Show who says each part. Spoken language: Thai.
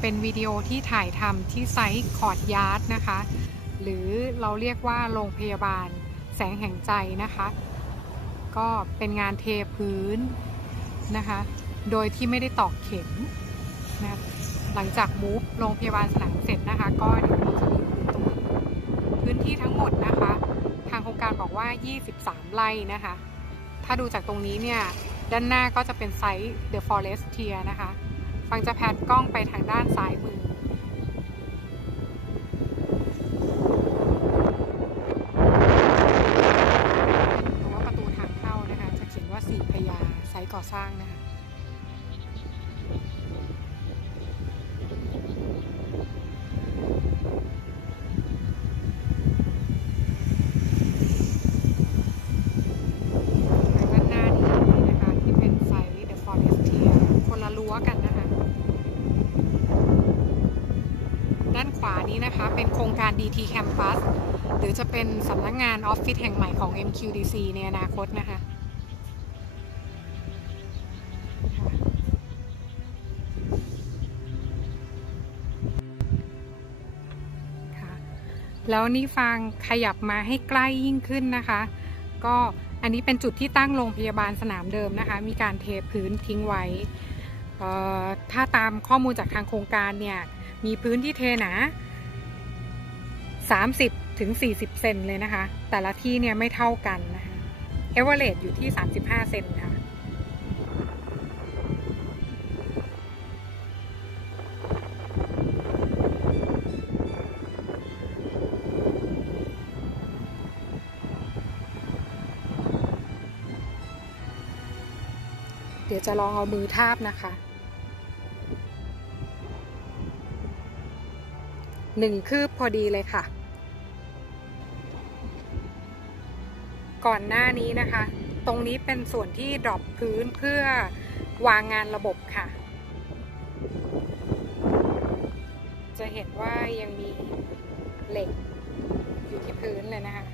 Speaker 1: เป็นวิดีโอที่ถ่ายทำที่ไซต์คอร์ดยาร์ดนะคะ หรือเราเรียกว่าโรงพยาบาลแสงแห่งใจนะคะ ก็เป็นงานเทพื้นนะคะ โดยที่ไม่ได้ตอกเข็มนะคะหลังจากมูฟโรงพยาบาลสนามเสร็จนะคะ ก็เดี๋ยวเราจะมีพื้นตรงนี้พื้นที่ทั้งหมดนะคะ ทางโครงการบอกว่า 23 ไร่นะคะ ถ้าดูจากตรงนี้เนี่ย ด้านหน้าก็จะเป็นไซต์ The Forestier นะคะ ฟังจะแพนกล้องไปทางด้านซ้ายมือตรงว่าประตูทางเข้านะคะ จะเขียนว่าสี่พญาไซต์ก่อสร้างนะคะ นี้นะคะ เป็นโครงการ DT Campus หรือจะเป็นสำนักงานออฟฟิศแห่งใหม่ของ MQDC ในอนาคตนะคะแล้วนี่ฟังขยับมาให้ใกล้ยิ่งขึ้นนะคะ ก็อันนี้เป็นจุดที่ตั้งโรงพยาบาลสนามเดิมนะคะ มีการเทพื้นทิ้งไว้ ถ้าตามข้อมูลจากทางโครงการเนี่ย มีพื้นที่เทหนา 30ถึง40 เซนเลยนะคะ แต่ละที่เนี่ยไม่เท่ากันนะคะเอเวอเรสอยู่ที่ 35 เซนค่ะเดี๋ยวจะลองเอามือทาบนะคะหนึ่งคืบพอดีเลยค่ะ ก่อนหน้านี้นะคะ ตรงนี้เป็นส่วนที่ดรอปพื้นเพื่อวางงานระบบค่ะ จะเห็นว่ายังมีเหล็กอยู่ที่พื้นเลยนะคะ